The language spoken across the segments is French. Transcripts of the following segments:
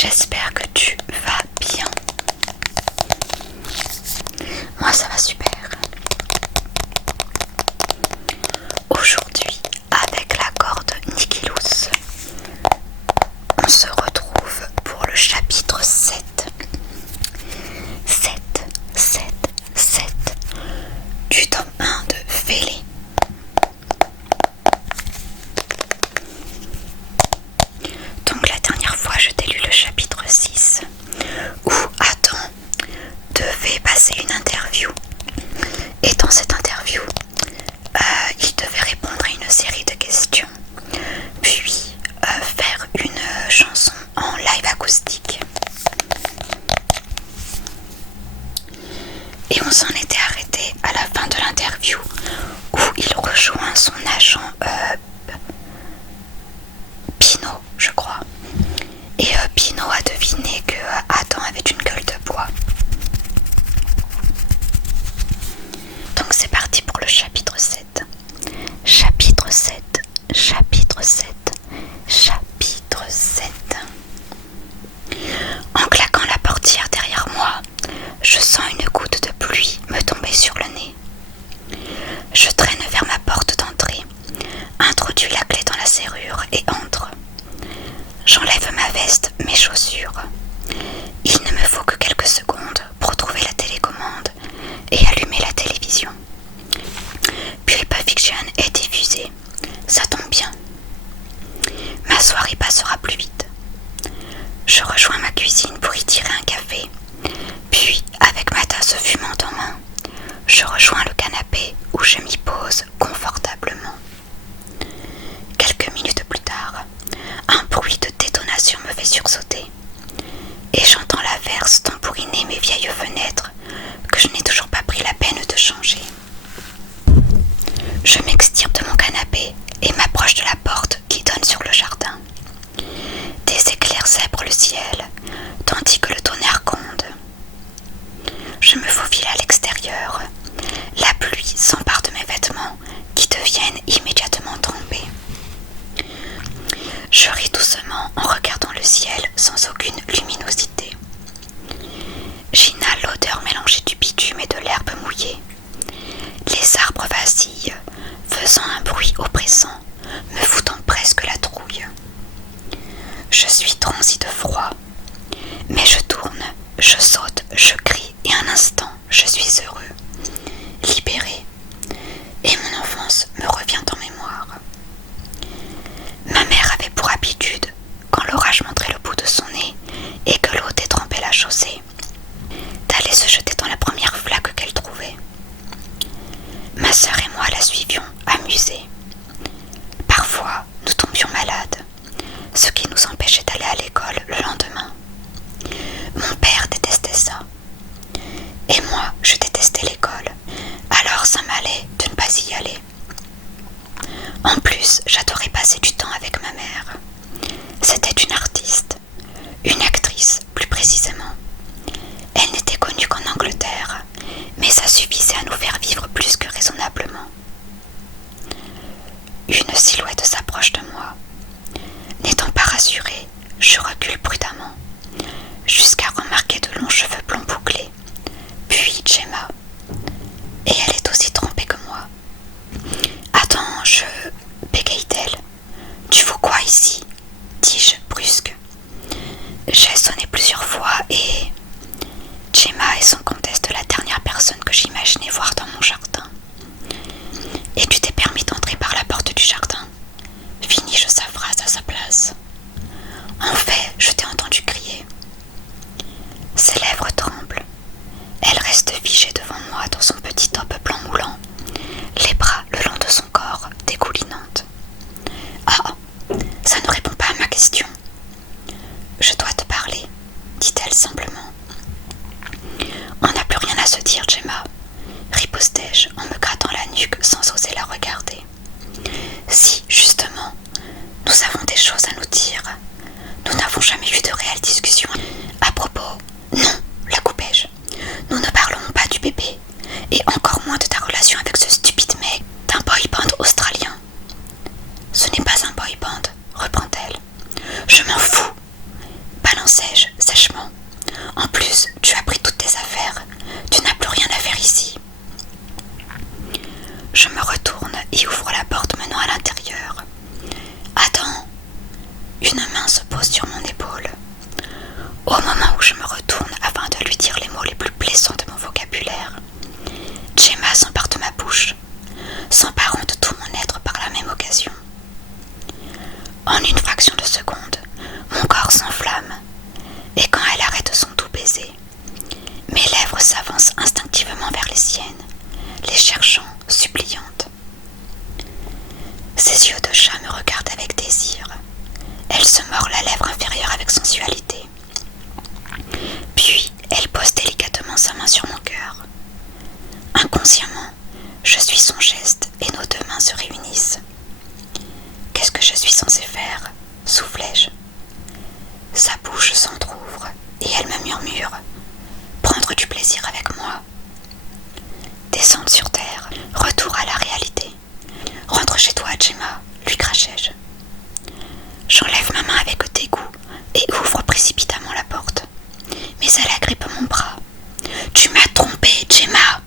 J'espère que tu vas bien. Moi ça va super. Aujourd'hui, avec l'accord de Nikilous, on se retrouve pour le chapitre 7. 7 du tome 1 de Fêlé. Donc la dernière fois je t'ai lu le chapitre 6 où Adam devait passer une interview, et dans cette interview il devait répondre à une série de questions puis faire une chanson en live acoustique. Et on s'en était arrêté à la fin de l'interview où il rejoint son agent Pino, je crois. Et Pino a deviné que Adam avait une gueule de bois. Donc c'est parti pour le chapitre 7. Chapitre 7, chapitre 7, chapitre 7. En claquant la portière derrière moi, je sens une goutte de pluie me tomber sur le nez. Je traîne vers ma porte d'entrée, introduis la clé dans la serrure et entre. J'enlève ma veste, mes chaussures. Il ne me faut que quelques secondes pour trouver la télécommande et allumer la télévision. Puis Pulp Fiction est diffusé. Ça tombe bien. Ma soirée passera plus vite. Je rejoins ma cuisine pour y tirer un café. Puis, avec ma tasse fumante en main, je rejoins le canapé où je m'y pose confortablement. Quelques minutes plus tard, un bruit de détonation me fait sursauter et j'entends l'averse tambouriner mes vieilles fenêtres que je n'ai toujours pas pris la peine de changer. Je m'extirpe de mon canapé et m'approche de la porte qui donne sur le jardin. Des éclairs zèbrent le ciel tandis que le tonnerre gronde. Je me faufile à l'extérieur. La pluie s'empare de mes vêtements qui deviennent immédiatement trempés. Je ris doucement en regardant le ciel sans aucune luminosité. J'inhale l'odeur mélangée du bitume et de l'herbe mouillée. Les arbres vacillent, faisant un bruit oppressant, me foutant presque la trouille. Je suis transi de froid, mais je tourne, je saute, je crie et un instant, je suis heureux, libéré, et mon enfance me revient en mémoire. Ma mère avait pour habitude, quand l'orage montrait le bout de son nez et que l'eau détrempait la chaussée, d'aller se jeter dans la première flaque qu'elle trouvait. Ma sœur et moi la suivions, amusés. Parfois, nous tombions malades, ce qui nous empêchait d'aller à l'école le lendemain. Mon père détestait ça. Et moi, je détestais l'école, alors ça m'allait de ne pas y aller. En plus, j'adorais passer du temps avec ma mère. C'était une artiste, une actrice plus précisément. Elle n'était connue qu'en Angleterre, mais ça suffisait à nous faire vivre plus que raisonnablement. Une silhouette s'approche de moi. N'étant pas rassurée, je recule prudemment, jusqu'à remarquer de longs cheveux blonds bouclés, puis Gemma. Et elle est aussi trempée que moi. Attends, bégaye-t-elle. Tu fous quoi ici? Dis-je brusque. J'ai sonné plusieurs fois et Gemma est sans conteste la dernière personne que j'imaginais voir dans mon jardin. Et tu t'es permis d'entrer par la porte du jardin? Finis-je sa phrase à sa place. En fait, je t'ai entendu crier. Ses lèvres tremblent. Elle reste figée devant moi dans son petit top blanc moulant, les bras le long de son corps, dégoulinante. Ah, ça ne répond pas à ma question. Je dois te parler, dit-elle simplement. On n'a plus rien à se dire, Gemma, ripostai-je pensai-je sèchement. En plus, tu as pris toutes tes affaires. Tu n'as plus rien à faire ici. Je me retourne et ouvre la porte menant à l'intérieur. Attends. Une main se pose sur mon épaule. Au moment où je me retourne afin de lui dire les mots les plus blessants de mon vocabulaire, Gemma s'empare de ma bouche, s'emparant de tout mon être par la même occasion. En une fraction de seconde, mon corps s'enflamme, et quand elle arrête son doux baiser, mes lèvres s'avancent instinctivement vers les siennes, les cherchant, suppliantes. Ses yeux de chat me regardent avec désir. Elle se mord la lèvre inférieure avec sensualité. Puis, elle pose délicatement sa main sur mon cœur. Inconsciemment, je suis son geste et nos deux mains se réunissent. Qu'est-ce que je suis censée faire ? Soufflai-je. Sa bouche s'entr'ouvre et elle me murmure « Prendre du plaisir avec moi ». Descendre sur terre, retour à la réalité. « Rentre chez toi, Gemma », lui crachai-je. J'enlève ma main avec dégoût et ouvre précipitamment la porte. Mais elle agrippe mon bras. « Tu m'as trompée, Gemma !»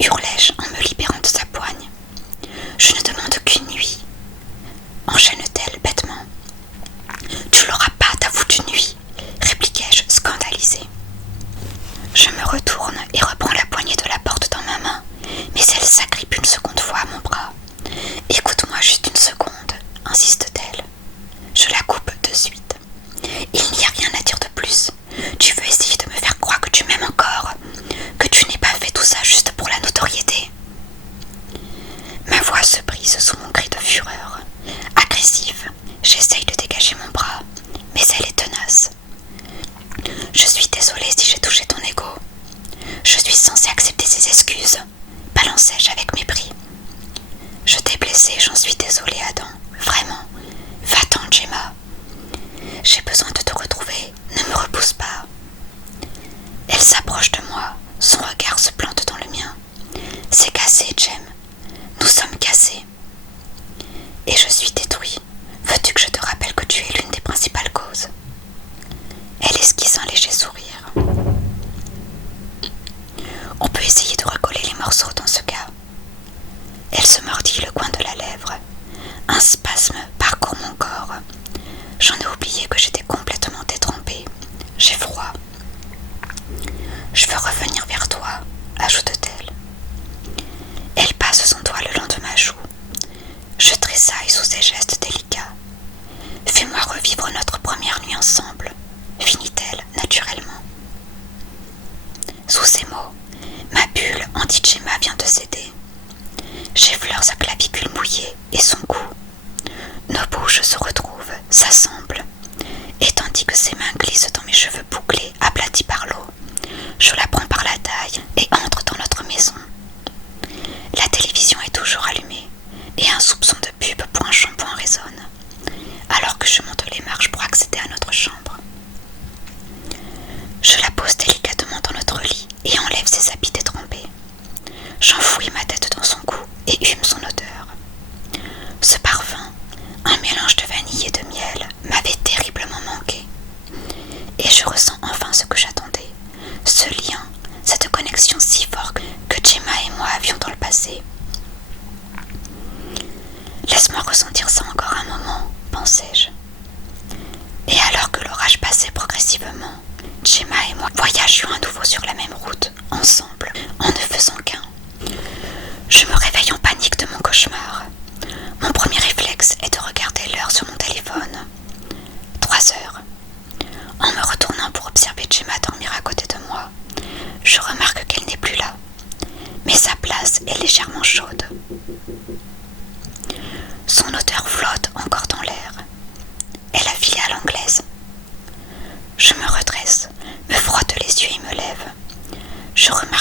hurlai-je en me libérant de sa poigne. « Je ne demande qu'une nuit. » enchaîne-t-elle bêtement. « Tu l'auras pas, ta foutue nuit !» répliquai-je scandalisée. Je me retourne et reprends la poignée de la porte dans ma main, mais elle s'agrippe une seconde fois à mon bras. « Écoute-moi juste une seconde, insiste-t-elle. Je la coupe de suite. Il n'y a rien à dire de plus. Tu veux essayer de me faire croire que tu m'aimes encore, que tu n'es pas fait tout ça juste pour la notoriété. » Ma voix se brise sous mon cri de fureur. Agressive, j'essaye de dégager mon bras, mais elle est tenace. « Je suis désolée si j'ai touché ton ego. Je suis censée accepter ses excuses, balançai-je avec mépris. Je t'ai blessé, j'en suis désolée, Adam. Vraiment. Va-t'en, Gemma. J'ai besoin de te retrouver. Ne me repousse pas. » Elle s'approche de moi. Son regard se plante dans le mien. « C'est cassé, Jem. Nous sommes cassés. » Et je suis détruit. Veux-tu que je te rappelle que tu es l'une des principales causes ? Elle esquisse un léger sourire. On peut essayer de recoller les morceaux dans ce cas. Elle se mordit le coin de la lèvre. Un spasme parcourt mon corps. J'en ai oublié que j'étais complètement détrempée. J'ai froid. « Je veux revenir vers toi », ajoute-t-elle. Elle passe son doigt le long de ma joue. Je tressaille sous ses gestes délicats. « Fais-moi revivre notre première nuit ensemble », finit-elle naturellement. Sous ces mots, ma bulle anti-Gemma vient de céder. J'effleure sa clavicule mouillée et son cou. Nos bouches se retrouvent, s'assemblent, et tandis que ses mains glissent dans mes cheveux bouclés, aplatis par l'eau, je la prends par la taille et entre dans notre maison. La télévision est toujours allumée, et un soupçon de pub pour un shampoing résonne, alors que je monte les marches pour accéder à notre chambre. Je la pose délicatement dans notre lit et enlève ses habits détrempés. J'enfouis ma tête dans son cou et hume son odeur. Ce parfum, un mélange de vanille et de miel, m'avait terriblement manqué. Et je ressens enfin ce que j'attendais, ce lien, cette connexion si forte que Gemma et moi avions dans le passé. Laisse-moi ressentir ça encore un moment, pensai-je. Et alors que l'orage passait progressivement, Gemma et moi voyagions à nouveau sur la même route, ensemble, en ne faisant qu'un. Je me réveille en panique de mon cauchemar. Mon premier réflexe est de regarder l'heure sur mon téléphone. 3 heures. En me retournant pour observer Gemma dormir à côté de moi, je remarque qu'elle n'est plus là, mais sa place est légèrement chaude. Son odeur flotte encore dans l'air. Elle a filé à l'anglaise. Je me redresse, me frotte les yeux et me lève. Je remarque